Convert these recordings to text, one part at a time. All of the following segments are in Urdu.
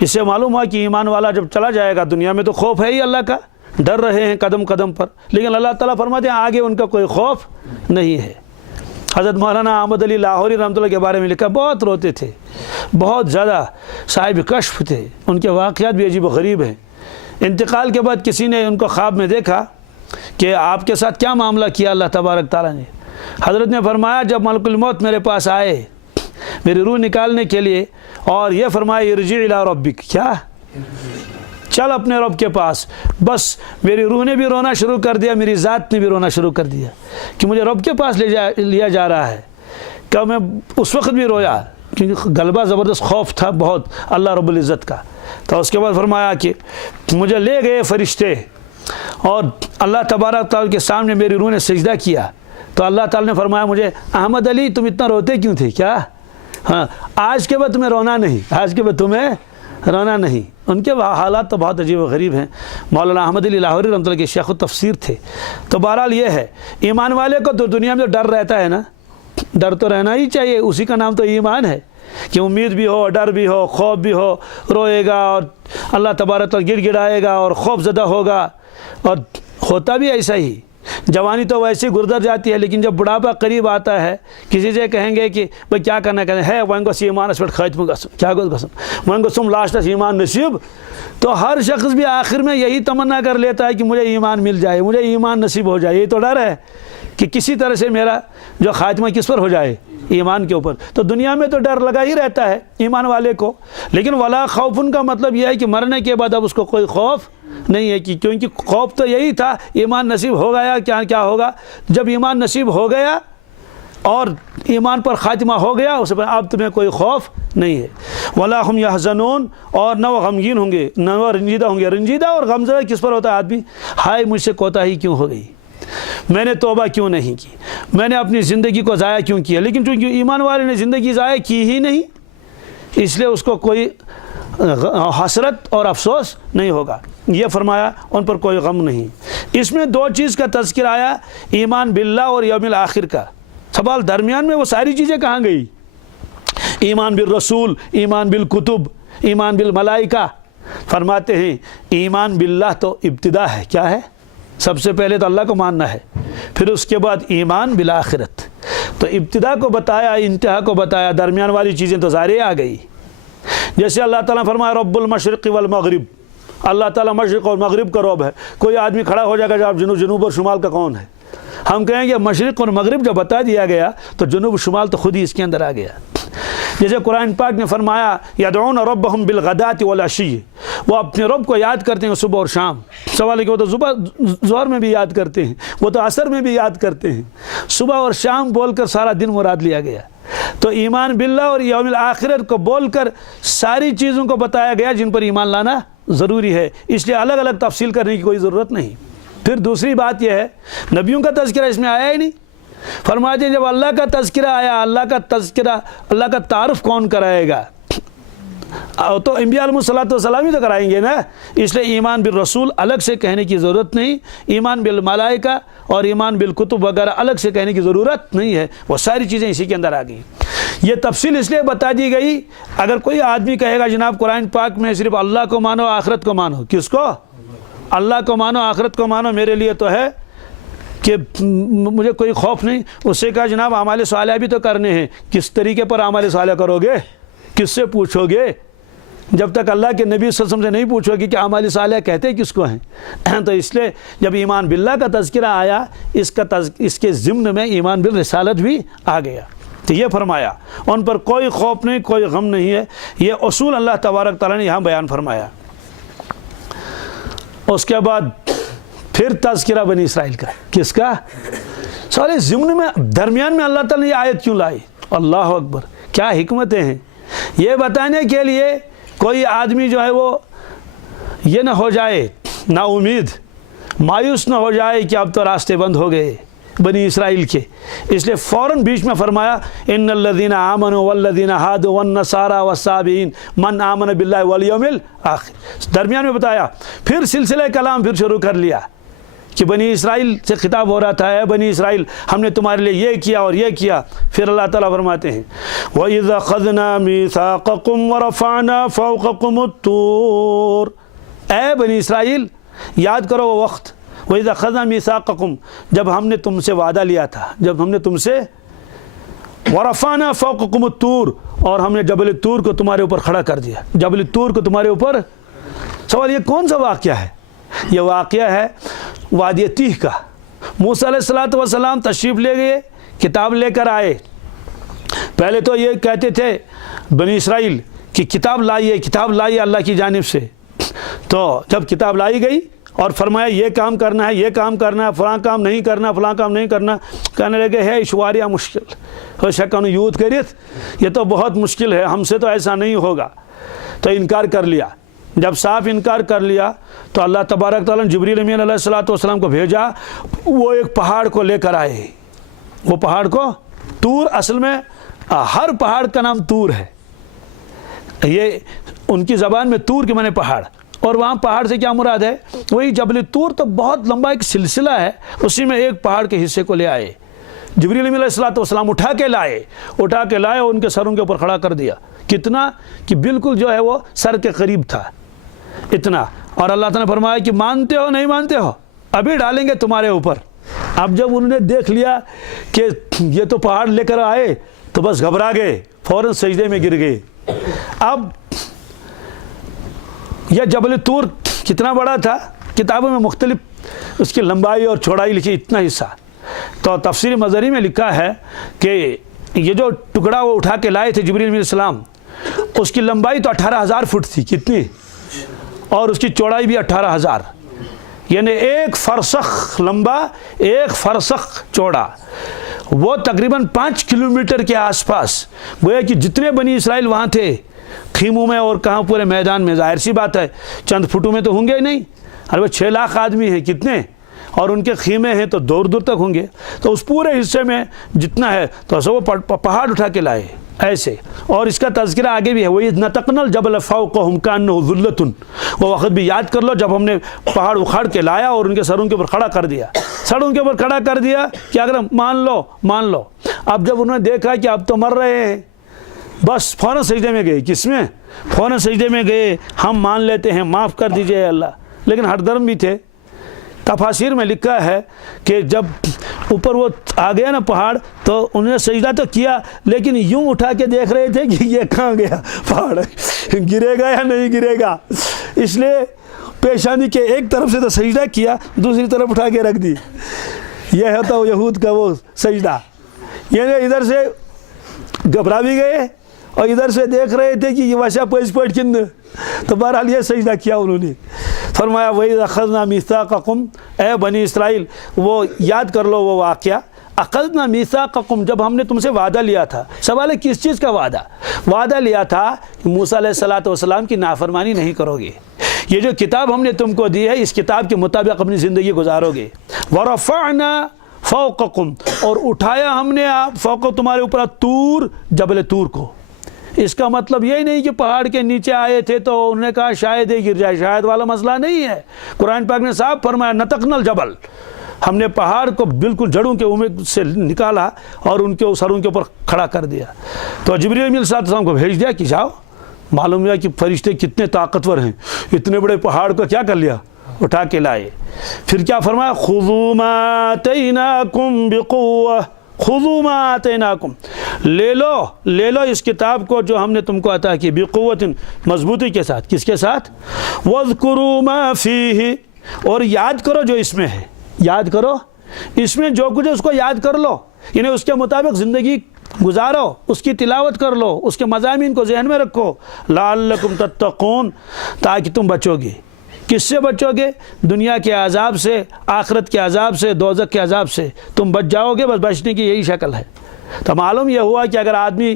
اس سے معلوم ہوا کہ ایمان والا جب چلا جائے گا دنیا میں تو خوف ہے ہی اللہ کا، ڈر رہے ہیں قدم قدم پر، لیکن اللہ تعالیٰ فرماتے ہیں آگے ان کا کوئی خوف نہیں ہے۔ حضرت مولانا احمد علی لاہوری رحمۃ اللہ کے بارے میں لکھا، بہت روتے تھے، بہت زیادہ صاحب کشف تھے، ان کے واقعات بھی عجیب و غریب ہیں۔ انتقال کے بعد کسی نے ان کو خواب میں دیکھا کہ آپ کے ساتھ کیا معاملہ کیا اللہ تبارک تعالیٰ نے؟ حضرت نے فرمایا جب ملک الموت میرے پاس آئے میری روح نکالنے کے لیے اور یہ فرمایا ارجع الی ربک، کیا چل اپنے رب کے پاس، بس میری روح نے بھی رونا شروع کر دیا، میری ذات نے بھی رونا شروع کر دیا کہ مجھے رب کے پاس لیا جا رہا ہے۔ کہ میں اس وقت بھی رویا کیونکہ غلبہ زبردست خوف تھا بہت اللہ رب العزت کا۔ تو اس کے بعد فرمایا کہ مجھے لے گئے فرشتے اور اللہ تبارک تعالیٰ کے سامنے میری روح نے سجدہ کیا، تو اللہ تعالیٰ نے فرمایا مجھے احمد علی تم اتنا روتے کیوں تھے؟ کیا ہاں آج کے بعد تمہیں رونا نہیں، آج کے بعد تمہیں رونا نہیں۔ ان کے حالات تو بہت عجیب و غریب ہیں۔ مولانا احمد علی لاہوری رحمۃ اللہ کے شیخ التفسیر تھے۔ تو بہرحال یہ ہے ایمان والے کو تو دنیا میں ڈر رہتا ہے نا، ڈر تو رہنا ہی چاہیے، اسی کا نام تو ایمان ہے کہ امید بھی ہو، ڈر بھی ہو، خوف بھی ہو، روئے گا اور اللہ تبارک تعالیٰ گڑ گڑائے گا اور خوف زدہ ہوگا، اور ہوتا بھی ایسا ہی۔ جوانی تو ویسے گزر جاتی ہے، لیکن جب بڑھاپا قریب آتا ہے کسی سے کہیں گے کہ بھائی کیا کرنا ہے وہیں گوس ایمان اس پر ختم گسم، کیا گسم وہیں گسم لاسٹس ایمان نصیب، تو ہر شخص بھی آخر میں یہی تمنا کر لیتا ہے کہ مجھے ایمان مل جائے، مجھے ایمان نصیب ہو جائے۔ یہ تو ڈر ہے کہ کسی طرح سے میرا جو خاتمہ کس پر ہو جائے، ایمان کے اوپر۔ تو دنیا میں تو ڈر لگا ہی رہتا ہے ایمان والے کو، لیکن ولا خوف کا مطلب یہ ہے کہ مرنے کے بعد اب اس کو کوئی خوف نہیں ہے، کیونکہ خوف تو یہی تھا ایمان نصیب ہو گیا کیا ہوگا۔ جب ایمان نصیب ہو گیا اور ایمان پر خاتمہ ہو گیا اس پر اب تمہیں کوئی خوف نہیں ہے۔ ولا هم يحزنون، اور نہ وہ غمگین ہوں گے، نہ وہ رنجیدہ ہوں گے۔ رنجیدہ اور غمزدہ کس پر ہوتا ہے آدمی؟ ہائے مجھ سے کوتاہی کیوں ہو گئی، میں نے توبہ کیوں نہیں کی، میں نے اپنی زندگی کو ضائع کیوں کیا۔ لیکن چونکہ ایمان والے نے زندگی ضائع کی ہی نہیں، اس لیے اس کو کوئی حسرت اور افسوس نہیں ہوگا۔ یہ فرمایا ان پر کوئی غم نہیں۔ اس میں دو چیز کا تذکر آیا، ایمان باللہ اور یوم الآخر کا۔ سوال درمیان میں وہ ساری چیزیں کہاں گئی؟ ایمان بالرسول، ایمان بالکتب، ایمان بالملائکہ۔ فرماتے ہیں ایمان باللہ تو ابتدا ہے، کیا ہے؟ سب سے پہلے تو اللہ کو ماننا ہے، پھر اس کے بعد ایمان بالآخرت۔ تو ابتدا کو بتایا، انتہا کو بتایا، درمیان والی چیزیں تو ظاہر آ گئی۔ جیسے اللہ تعالیٰ فرمایا رب المشرق والمغرب، اللہ تعالیٰ مشرق اور مغرب کا رب ہے۔ کوئی آدمی کھڑا ہو جائے گا جب جنوب اور شمال کا کون ہے؟ ہم کہیں گے مشرق اور مغرب جب بتا دیا گیا تو جنوب و شمال تو خود ہی اس کے اندر آ گیا۔ جیسے قرآن پاک نے فرمایا یدعون ربہم بالغداۃ والعشی، وہ اپنے رب کو یاد کرتے ہیں صبح اور شام۔ سوال ہے کہ وہ تو ظہر میں بھی یاد کرتے ہیں، وہ تو عصر میں بھی یاد کرتے ہیں، صبح اور شام بول کر سارا دن مراد لیا گیا۔ تو ایمان باللہ اور یوم الآخرت کو بول کر ساری چیزوں کو بتایا گیا جن پر ایمان لانا ضروری ہے، اس لیے الگ الگ تفصیل کرنے کی کوئی ضرورت نہیں۔ پھر دوسری بات یہ ہے نبیوں کا تذکرہ اس میں آیا ہی نہیں۔ فرماتے ہیں جب اللہ کا تذکرہ آیا، اللہ کا تذکرہ، اللہ کا تعارف کون کرائے گا؟ تو انبیاء علیہ السلام ہی تو کرائیں گے نا۔ اس لیے ایمان بالرسول الگ سے کہنے کی ضرورت نہیں، ایمان بالملائکہ اور ایمان بالکتب وغیرہ الگ سے کہنے کی ضرورت نہیں ہے، وہ ساری چیزیں اسی کے اندر آ گئی۔ یہ تفصیل اس لیے بتا دی گئی، اگر کوئی آدمی کہے گا جناب قرآن پاک میں صرف اللہ کو مانو آخرت کو مانو، کس کو؟ اللہ کو مانو آخرت کو مانو، میرے لیے تو ہے کہ مجھے کوئی خوف نہیں۔ اس سے کہا جناب اعمال صالحہ بھی تو کرنے ہیں، کس طریقے پر اعمال صالحہ کرو گے؟ کس سے پوچھو گے؟ جب تک اللہ کے نبی صلی اللہ علیہ وسلم سے نہیں پوچھو گے کہ اعمال صالحہ کہتے کس کو ہیں۔ تو اس لیے جب ایمان باللہ کا تذکرہ آیا، اس کے ضمن میں ایمان بالرسالت بھی آ گیا۔ تو یہ فرمایا ان پر کوئی خوف نہیں، کوئی غم نہیں ہے۔ یہ اصول اللہ تبارک تعالیٰ نے یہاں بیان فرمایا۔ اس کے بعد پھر تذکرہ بنی اسرائیل کا، کس کا؟ سارے ضمن میں درمیان میں اللہ تعالیٰ نے یہ آیت کیوں لائی؟ اللہ اکبر، کیا حکمتیں ہیں! یہ بتانے کے لیے کوئی آدمی جو ہے وہ یہ نہ ہو جائے نا امید، مایوس نہ ہو جائے کہ اب تو راستے بند ہو گئے بنی اسرائیل کے، اس لیے فوراً بیچ میں فرمایا ان الذین آمنوا والذین ہادوا والنصارى والصابئین من آمن باللہ والیوم الآخر۔ درمیان میں بتایا، پھر سلسلہ کلام پھر شروع کر لیا کہ بنی اسرائیل سے خطاب ہو رہا تھا، اے بنی اسرائیل ہم نے تمہارے لیے یہ کیا اور یہ کیا. پھر اللہ تعالیٰ فرماتے ہیں وَإِذْ أَخَذْنَا مِيثَاقَكُمْ وَرَفَعْنَا فَوْقَكُمُ الطُّورَ. اے بنی اسرائیل یاد کرو وہ وقت، وَإِذْ أَخَذْنَا مِيثَاقَكُمْ جب ہم نے تم سے وعدہ لیا تھا، جب ہم نے تم سے وَرَفَعْنَا فَوْقَكُمُ الطُّورَ اور ہم نے جبل طور کو تمہارے اوپر کھڑا کر دیا. جبل طور کو تمہارے اوپر. سوال یہ کون سا واقعہ ہے؟ یہ واقعہ ہے وادی تیہ کا. موسیٰ علیہ السلام تشریف لے گئے، کتاب لے کر آئے. پہلے تو یہ کہتے تھے بنی اسرائیل کہ کتاب لائیے اللہ کی جانب سے. تو جب کتاب لائی گئی اور فرمایا یہ کام کرنا ہے، یہ کام کرنا ہے، فلاں کام نہیں کرنا، فلاں کام نہیں کرنا، کہنے لگے ہے اشواریہ مشکل شکن یوت کریت، یہ تو بہت مشکل ہے، ہم سے تو ایسا نہیں ہوگا. تو انکار کر لیا. جب صاف انکار کر لیا تو اللہ تبارک تعالیٰ نے جبریل امین علیہ السلام کو بھیجا. وہ ایک پہاڑ کو لے کر آئے. وہ پہاڑ کو طور، اصل میں ہر پہاڑ کا نام طور ہے. یہ ان کی زبان میں طور کے معنی پہاڑ. اور وہاں پہاڑ سے کیا مراد ہے؟ وہی جبل طور تو بہت لمبا ایک سلسلہ ہے، اسی میں ایک پہاڑ کے حصے کو لے آئے. جبریل امین علیہ السلام اٹھا کے لائے اور ان کے سروں کے اوپر کھڑا کر دیا. کتنا کہ بالکل جو ہے وہ سر کے قریب تھا اتنا. اور اللہ تعالیٰ نے فرمایا کہ مانتے ہو نہیں مانتے ہو، ابھی ڈالیں گے تمہارے اوپر. اب جب انہوں نے دیکھ لیا کہ یہ تو پہاڑ لے کر آئے تو بس گھبرا گئے، فوراً سجدے میں گر گئے. اب یہ جبل طور کتنا بڑا تھا؟ کتابوں میں مختلف اس کی لمبائی اور چوڑائی لکھی، اتنا حصہ. تو تفسیر مظہری میں لکھا ہے کہ یہ جو ٹکڑا وہ اٹھا کے لائے تھے جبریل علیہ السلام، اس کی لمبائی تو 18,000 فٹ تھی. کتنی؟ اور اس کی چوڑائی بھی 18,000، یعنی ایک فرسخ لمبا، ایک فرسخ چوڑا. وہ تقریباً 5 کلومیٹر کے آس پاس. گویا کہ جتنے بنی اسرائیل وہاں تھے خیموں میں اور کہاں پورے میدان میں، ظاہر سی بات ہے چند فٹوں میں تو ہوں گے ہی نہیں. وہ 6 لاکھ آدمی ہیں کتنے، اور ان کے خیمے ہیں تو دور دور تک ہوں گے. تو اس پورے حصے میں جتنا ہے تو وہ پہاڑ اٹھا کے لائے ایسے. اور اس کا تذکرہ آگے بھی ہے، وَإِذْ نَتَقْنَا الْجَبَلَ فَوْقَهُمْ كَأَنَّهُ ذُلَّةٌ. وہ وقت بھی یاد کر لو جب ہم نے پہاڑ اکھاڑ کے لایا اور ان کے سروں کے اوپر کھڑا کر دیا. سروں کے اوپر کھڑا کر دیا کہ اگر مان لو. اب جب انہوں نے دیکھا کہ اب تو مر رہے ہیں، بس فوراً سجدے میں گئے. کس میں؟ فوراً سجدے میں گئے. ہم مان لیتے ہیں، معاف کر دیجئے اللہ. لیکن ہر درم بھی تھے. تفاسیر میں لکھا ہے کہ جب اوپر وہ آ گیا نا پہاڑ، تو انہوں نے سجدہ تو کیا لیکن یوں اٹھا کے دیکھ رہے تھے کہ یہ کہاں گیا پہاڑ، گرے گا یا نہیں گرے گا. اس لیے پیشانی کے ایک طرف سے تو سجدہ کیا، دوسری طرف اٹھا کے رکھ دی. یہ ہوتا یہود کا وہ سجدہ. یعنی ادھر سے گھبرا بھی گئے اور ادھر سے دیکھ رہے تھے کہ یہ ویسا پیش پٹ کن. تو بہرحال یہ سجدہ کیا انہوں نے. فرمایا وَإِذْ أَخَذْنَا مِيثَاقَكُمْ، اے بنی اسرائیل وہ یاد کر لو وہ واقعہ. أَخَذْنَا مِيثَاقَكُمْ جب ہم نے تم سے وعدہ لیا تھا. سوال ہے کس چیز کا وعدہ؟ وعدہ لیا تھا کہ موسیٰ علیہ السلام کی نافرمانی نہیں کرو گے. یہ جو کتاب ہم نے تم کو دی ہے اس کتاب کے مطابق اپنی زندگی گزارو گے. وَرَفَعْنَا فَوْقَكُمْ اور اٹھایا ہم نے فوق تمہارے اوپر طور، جبل طور کو. اس کا مطلب یہ نہیں کہ پہاڑ کے نیچے آئے تھے تو انہوں نے کہا شاید ہی گر جائے، شاید والا مسئلہ نہیں ہے. قرآن پاک نے صاحب فرمایا نتقنا الجبل، ہم نے پہاڑ کو بالکل جڑوں کے عمق سے نکالا اور ان کے سروں کے اوپر کھڑا کر دیا. تو جبریل علیہ السلام کو بھیج دیا کہ جاؤ. معلوم ہوا کہ فرشتے کتنے طاقتور ہیں، اتنے بڑے پہاڑ کو کیا کر لیا، اٹھا کے لائے. پھر کیا فرمایا خذوا ما آتیناکم بقوہ، خذوا ما آتیناکم، لے لو اس کتاب کو جو ہم نے تم کو عطا کی، بقوت مضبوطی کے ساتھ. کس کے ساتھ؟ واذکروا ما فیہ، اور یاد کرو جو اس میں ہے. یاد کرو اس میں جو کچھ ہے اس کو یاد کر لو، یعنی اس کے مطابق زندگی گزارو، اس کی تلاوت کر لو، اس کے مضامین کو ذہن میں رکھو. لعلکم تتقون، تاکہ تم بچو گے. کس سے بچو گے؟ دنیا کے عذاب سے، آخرت کے عذاب سے، دوزخ کے عذاب سے تم بچ جاؤ گے. بس بچنے کی یہی شکل ہے. تو معلوم یہ ہوا کہ اگر آدمی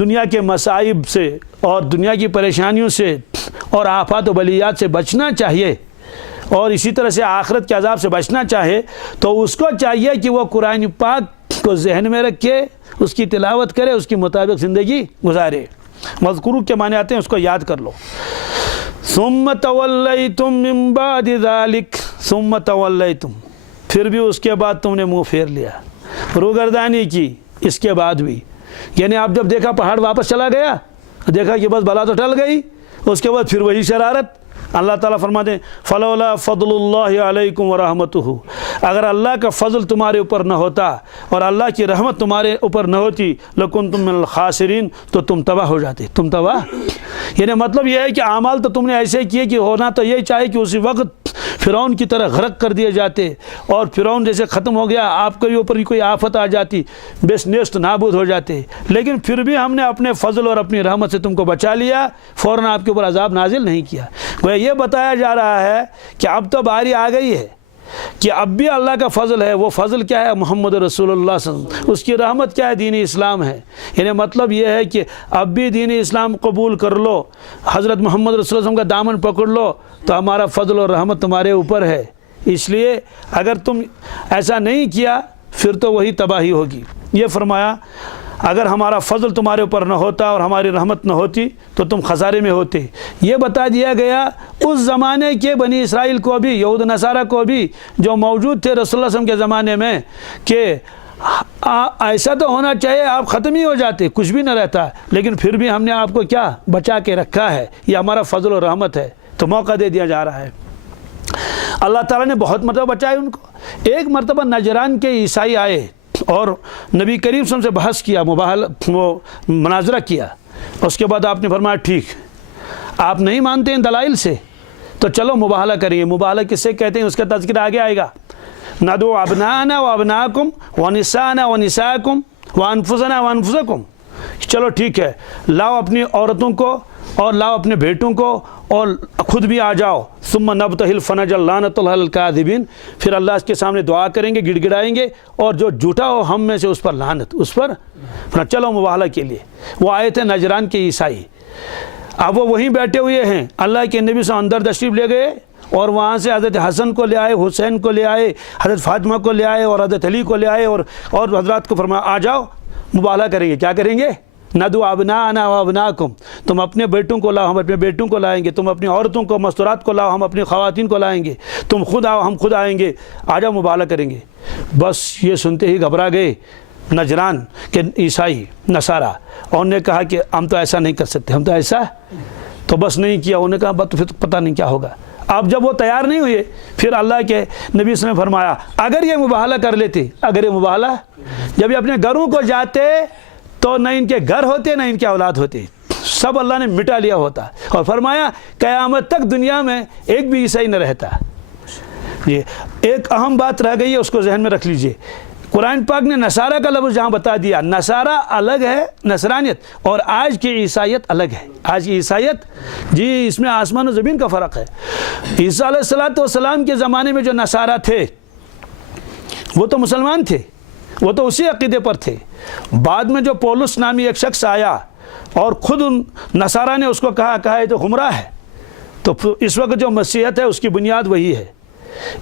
دنیا کے مصائب سے اور دنیا کی پریشانیوں سے اور آفات و بلیات سے بچنا چاہیے اور اسی طرح سے آخرت کے عذاب سے بچنا چاہے تو اس کو چاہیے کہ وہ قرآن پاک کو ذہن میں رکھے، اس کی تلاوت کرے، اس کے مطابق زندگی گزارے. مذکورو کے معنی آتے ہیں اس کو یاد کر لو. ثم تولیتم من بعد ذلک، ثم تولیتم پھر بھی اس کے بعد تم نے منہ پھیر لیا، روگردانی کی اس کے بعد بھی. یعنی آپ جب دیکھا پہاڑ واپس چلا گیا، دیکھا کہ بس بلا تو ٹل گئی، اس کے بعد پھر وہی شرارت. اللہ تعالیٰ فرماتے ہیں فلولا فضل اللہ علیکم ورحمتہ، اگر اللہ کا فضل تمہارے اوپر نہ ہوتا اور اللہ کی رحمت تمہارے اوپر نہ ہوتی لکنتم من الخاسرین، تو تم تباہ ہو جاتے. تم تباہ، یعنی مطلب یہ ہے کہ اعمال تو تم نے ایسے کیے کہ ہونا تو یہ چاہے کہ اسی وقت فرعون کی طرح غرق کر دیے جاتے، اور فرعون جیسے ختم ہو گیا آپ کے اوپر کوئی آفت آ جاتی، بس نیست نابود ہو جاتے. لیکن پھر بھی ہم نے اپنے فضل اور اپنی رحمت سے تم کو بچا لیا، فوراً آپ کے اوپر عذاب نازل نہیں کیا. گویا یہ بتایا جا رہا ہے کہ اب تو باری آ گئی ہے کہ اب بھی اللہ کا فضل ہے. وہ فضل کیا ہے؟ محمد رسول اللہ صلی اللہ علیہ وسلم. اس کی رحمت کیا ہے؟ دین اسلام ہے. یعنی مطلب یہ ہے کہ اب بھی دین اسلام قبول کر لو، حضرت محمد رسول اللہ صلی اللہ علیہ وسلم کا دامن پکڑ لو، تو ہمارا فضل اور رحمت تمہارے اوپر ہے. اس لیے اگر تم ایسا نہیں کیا پھر تو وہی تباہی ہوگی. یہ فرمایا اگر ہمارا فضل تمہارے اوپر نہ ہوتا اور ہماری رحمت نہ ہوتی تو تم خسارے میں ہوتے. یہ بتا دیا گیا اس زمانے کے بنی اسرائیل کو بھی، یہود نصارہ کو بھی، جو موجود تھے رسول اللہ صلی اللہ علیہ وسلم کے زمانے میں، کہ ایسا تو ہونا چاہیے آپ ختم ہی ہو جاتے، کچھ بھی نہ رہتا، لیکن پھر بھی ہم نے آپ کو کیا بچا کے رکھا ہے. یہ ہمارا فضل و رحمت ہے. تو موقع دے دیا جا رہا ہے. اللہ تعالیٰ نے بہت مرتبہ بچائے ان کو. ایک مرتبہ نجران کے عیسائی آئے اور نبی کریم صلی اللہ علیہ وسلم سے بحث کیا، وہ مناظرہ کیا. اس کے بعد آپ نے فرمایا ٹھیک آپ نہیں مانتے ہیں دلائل سے، تو چلو مباہلہ کریے. مباہلہ کس سے کہتے ہیں اس کا تذکرہ آگے آئے گا. ندعو ابناءنا وابناءکم ونساءنا ونساءکم وانفسنا وانفسکم. چلو ٹھیک ہے، لاؤ اپنی عورتوں کو اور لاؤ اپنے بیٹوں کو اور خود بھی آ جاؤ. ثم نبتہل فنجعل لعنۃ اللہ علی الکاذبین. پھر اللہ اس کے سامنے دعا کریں گے، گڑ گڑائیں گے، اور جو جھوٹا ہو ہم میں سے اس پر لعنت. اس پر چلو مباہلہ کے لیے. وہ آئے تھے نجران کے عیسائی. اب وہ وہیں بیٹھے ہوئے ہیں. اللہ کے نبی سے اندر تشریف لے گئے اور وہاں سے حضرت حسن کو لے آئے، حسین کو لے آئے، حضرت فاطمہ کو لے آئے اور حضرت علی کو لے آئے، اور حضرات کو فرمایا آ جاؤ مباہلہ کریں گے. کیا کریں گے؟ ندعو ابناءنا وابناءکم. تم اپنے بیٹوں کو لاؤ، ہم اپنے بیٹوں کو لائیں گے. تم اپنی عورتوں کو مستورات کو لاؤ، ہم اپنی خواتین کو لائیں گے. تم خود آؤ، ہم خود آئیں گے. آ جاؤ مباہلہ کریں گے. بس یہ سنتے ہی گھبرا گئے نجران کے عیسائی نصارہ، اور انہوں نے کہا کہ ہم تو ایسا نہیں کر سکتے، ہم تو ایسا تو بس نہیں کیا. انہوں نے کہا بس پھر پتہ نہیں کیا ہوگا. اب جب وہ تیار نہیں ہوئے پھر اللہ کے نبی نے فرمایا اگر یہ مباہلہ کر لیتے، اگر یہ مباہلہ، جب یہ اپنے گھروں کو جاتے تو نہ ان کے گھر ہوتے نہ ان کے اولاد ہوتے، سب اللہ نے مٹا لیا ہوتا. اور فرمایا قیامت تک دنیا میں ایک بھی عیسائی نہ رہتا. یہ ایک اہم بات رہ گئی ہے، اس کو ذہن میں رکھ لیجئے. قرآن پاک نے نصارہ کا لفظ جہاں بتا دیا، نصارہ الگ ہے نصرانیت، اور آج کی عیسائیت الگ ہے. آج کی عیسائیت جی اس میں آسمان و زمین کا فرق ہے. عیسیٰ علیہ السلام کے زمانے میں جو نصارہ تھے وہ تو مسلمان تھے، وہ تو اسی عقیدے پر تھے. بعد میں جو پولس نامی ایک شخص آیا اور خود ان نصارہ نے اس کو کہا یہ تو گمراہ ہے. تو اس وقت جو مسیحیت ہے اس کی بنیاد وہی ہے.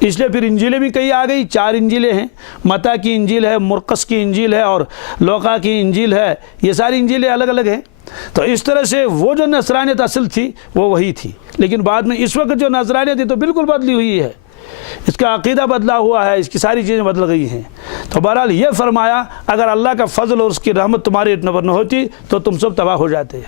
اس لیے پھر انجیلیں بھی کئی آ گئی. 4 انجیلیں ہیں، متی کی انجیل ہے، مرقس کی انجیل ہے اور لوقا کی انجیل ہے. یہ ساری انجیلیں الگ الگ ہیں. تو اس طرح سے وہ جو نصرانیت اصل تھی وہ وہی تھی، لیکن بعد میں اس وقت جو نصرانیت ہے تو بالکل بدلی ہوئی ہے. اس کا عقیدہ بدلا ہوا ہے، اس کی ساری چیزیں بدل گئی ہیں. تو بہرحال یہ فرمایا اگر اللہ کا فضل اور اس کی رحمت تمہارے اوپر نہ ہوتی تو تم سب تباہ ہو جاتے.